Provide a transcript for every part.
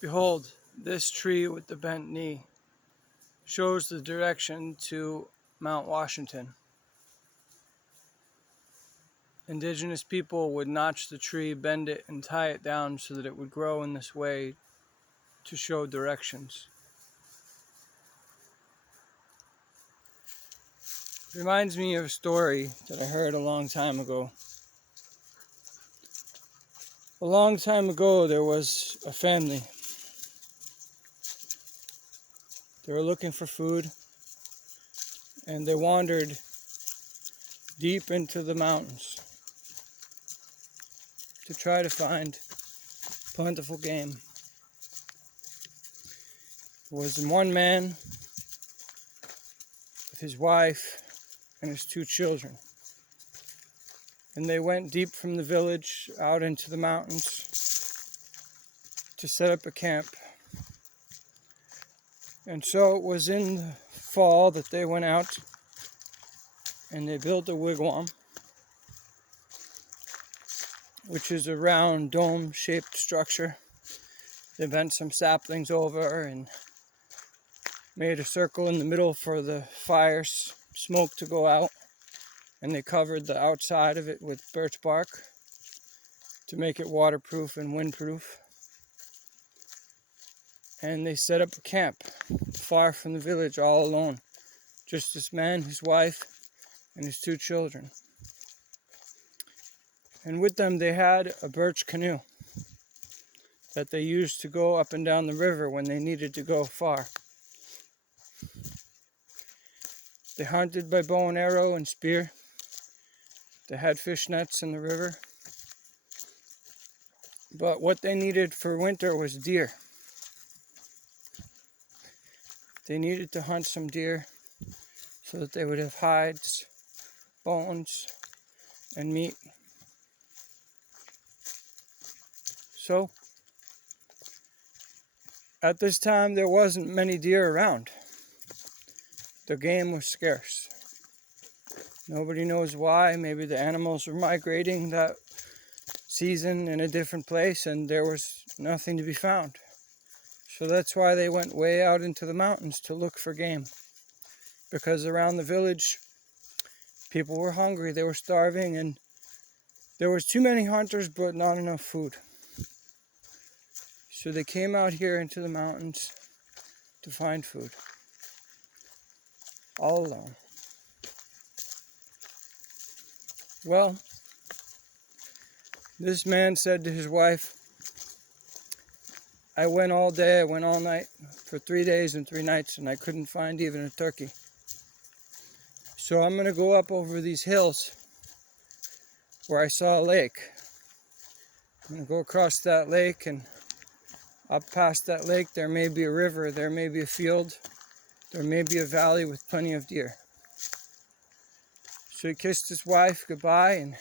Behold, this tree with the bent knee shows the direction to Mount Washington. Indigenous people would notch the tree, bend it, and tie it down so that it would grow in this way to show directions. It reminds me of a story that I heard a long time ago. A long time ago, there was a family. They were looking for food, and they wandered deep into the mountains to try to find plentiful game. There was one man with his wife and his 2 children. And they went deep from the village out into the mountains to set up a camp. And so it was in the fall that they went out and they built a wigwam, which is a round dome-shaped structure. They bent some saplings over and made a circle in the middle for the fire's smoke to go out. And they covered the outside of it with birch bark to make it waterproof and windproof. And they set up a camp far from the village, all alone. Just this man, his wife, and his 2 children. And with them they had a birch canoe that they used to go up and down the river when they needed to go far. They hunted by bow and arrow and spear. They had fish nets in the river. But what they needed for winter was deer. They needed to hunt some deer so that they would have hides, bones, and meat. So, at this time there wasn't many deer around. The game was scarce. Nobody knows why. Maybe the animals were migrating that season in a different place and there was nothing to be found. So that's why they went way out into the mountains to look for game. Because around the village, people were hungry, they were starving, and there was too many hunters but not enough food. So they came out here into the mountains to find food. All alone. Well, this man said to his wife, I went all day, I went all night for 3 days and 3 nights and I couldn't find even a turkey. So I'm going to go up over these hills where I saw a lake. I'm going to go across that lake and up past that lake there may be a river, there may be a field, there may be a valley with plenty of deer. So he kissed his wife goodbye and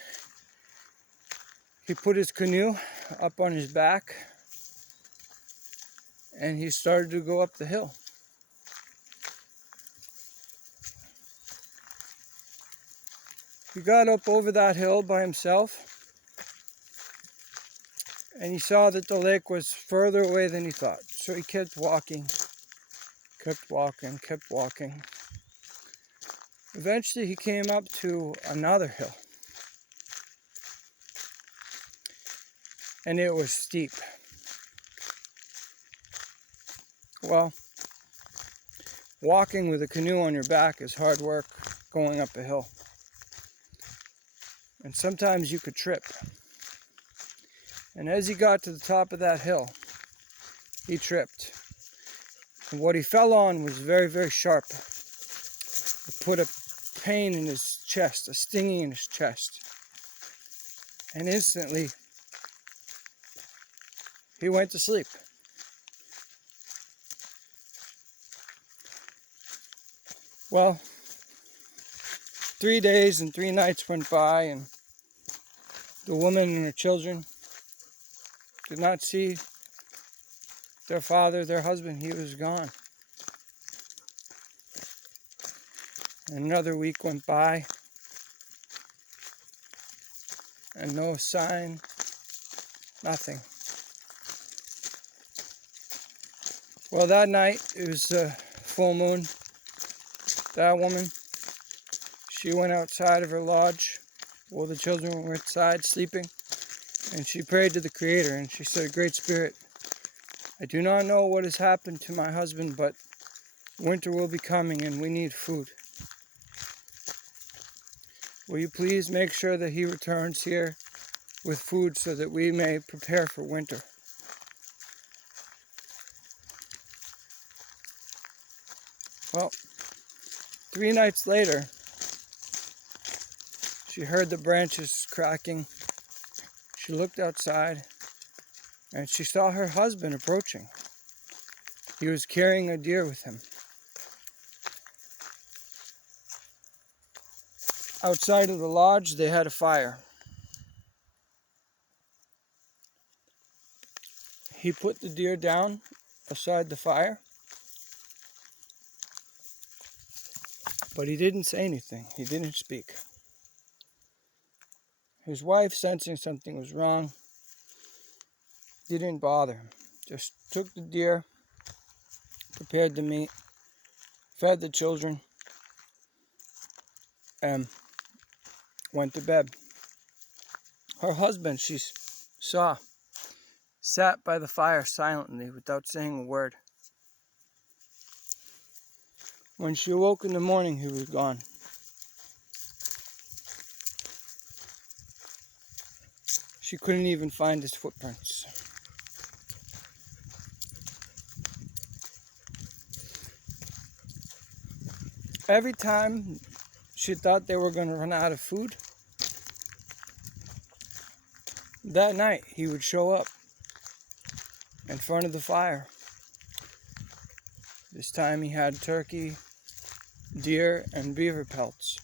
he put his canoe up on his back and he started to go up the hill. He got up over that hill by himself and he saw that the lake was further away than he thought. So he kept walking. Eventually he came up to another hill. And it was steep. Well, walking with a canoe on your back is hard work going up a hill. And sometimes you could trip. And as he got to the top of that hill, he tripped. And what he fell on was very, very sharp. It put a pain in his chest, a stinging in his chest. And instantly, he went to sleep. Well, 3 days and 3 nights went by and the woman and her children did not see their father, their husband. He was gone. Another week went by and no sign, nothing. Well, that night, it was a full moon. That woman, she went outside of her lodge while the children were inside sleeping, and she prayed to the Creator, and she said, "Great Spirit, I do not know what has happened to my husband, but winter will be coming and we need food. Will you please make sure that he returns here with food so that we may prepare for winter?" Well, 3 nights later, she heard the branches cracking. She looked outside and she saw her husband approaching. He was carrying a deer with him. Outside of the lodge, they had a fire. He put the deer down beside the fire, but he didn't say anything. He didn't speak. His wife, sensing something was wrong, didn't bother him. Just took the deer, prepared the meat, fed the children, and went to bed. Her husband, she saw, sat by the fire silently without saying a word. When she awoke in the morning, he was gone. She couldn't even find his footprints. Every time she thought they were going to run out of food, that night he would show up in front of the fire. This time he had turkey, deer, and beaver pelts.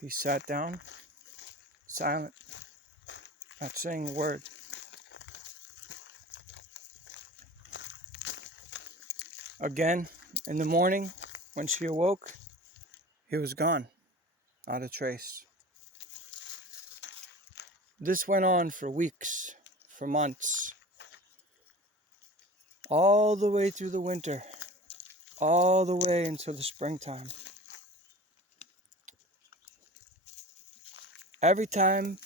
He sat down, silent, not saying a word. Again, in the morning, when she awoke, he was gone, not a trace. This went on for weeks, for months, all the way through the winter, all the way until the springtime. Every time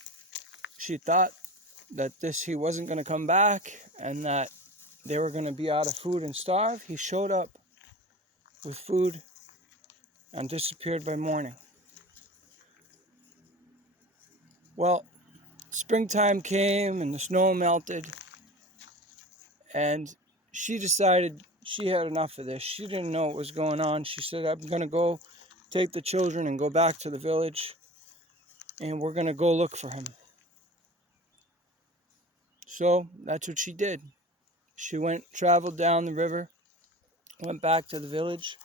she thought that he wasn't going to come back and that they were going to be out of food and starve, he showed up with food and disappeared by morning. Well, springtime came and the snow melted, and she decided she had enough of this. She didn't know what was going on. She said, "I'm going to go take the children and go back to the village, and we're going to go look for him." So that's what she did. She traveled down the river, went back to the village,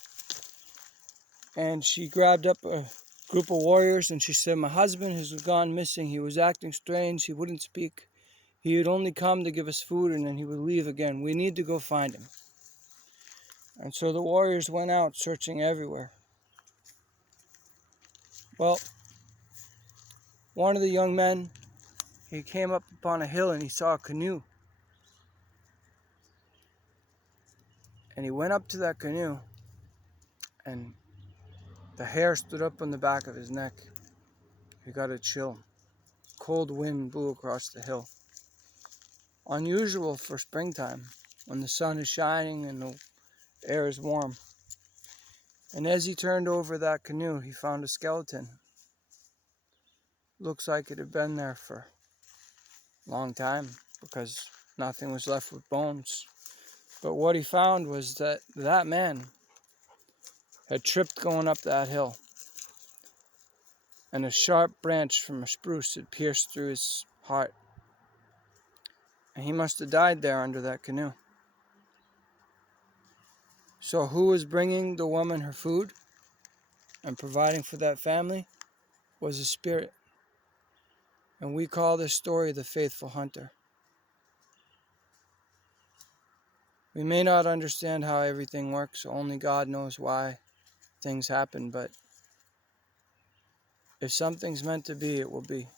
and she grabbed up a group of warriors and she said, "My husband has gone missing. He was acting strange. He wouldn't speak. He would only come to give us food and then he would leave again. We need to go find him." And so the warriors went out searching everywhere. Well, one of the young men, he came up upon a hill and he saw a canoe. And he went up to that canoe and the hair stood up on the back of his neck. He got a chill. Cold wind blew across the hill. Unusual for springtime, when the sun is shining and the air is warm. And as he turned over that canoe, he found a skeleton. Looks like it had been there for a long time because nothing was left with bones. But what he found was that that man had tripped going up that hill, and a sharp branch from a spruce had pierced through his heart. And he must have died there under that canoe. So who was bringing the woman her food and providing for that family was a spirit. And we call this story the faithful hunter. We may not understand how everything works. Only God knows why things happen. But if something's meant to be, it will be.